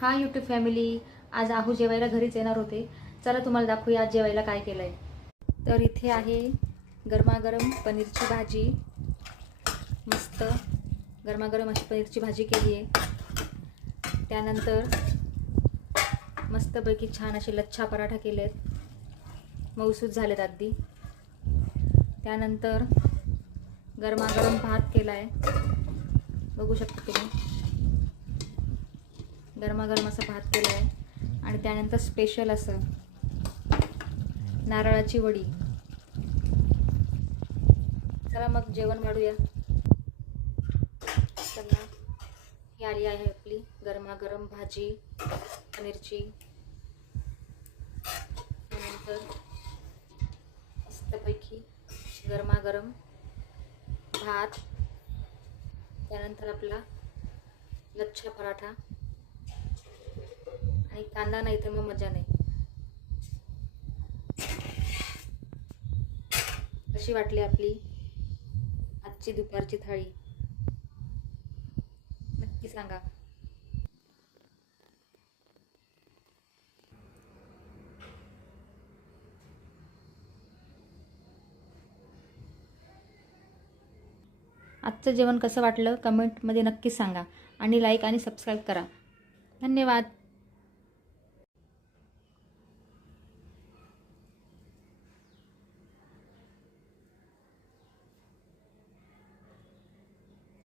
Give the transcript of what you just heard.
हा YouTube family, आज आहू जेवायला घरीच येणार होते. चला तुम्हाला दाखवूया आज जेवायला काय केलं आहे. तर इथे आहे गरमागरम पनीरची भाजी. मस्त गरमागरम अशी पनीरची भाजी केली आहे. त्यानंतर मस्तपैकी छान असे लच्छा पराठा केले आहेत, मऊसूद झालेत अगदी. त्यानंतर गरमागरम भात केला आहे, बघू शकता तुम्ही. गरमागरम असा भात केला आहे. आणि त्यानंतर स्पेशल असं नारळाची वडी. चला मग जेवण वाढूया. चला, ही आली आहे आपली गरमागरम भाजी पनीरची. त्यानंतर मस्तपैकी गरमागरम भात. त्यानंतर आपला लच्छा पराठा. आणि कांदा नाही तर मग मजा नाही. कशी वाटली आपली आजची दुपारची थाळी नक्की सांगा. आजचं जेवण कसं वाटलं कमेंटमध्ये नक्की सांगा. आणि लाईक आणि सबस्क्राईब करा. धन्यवाद.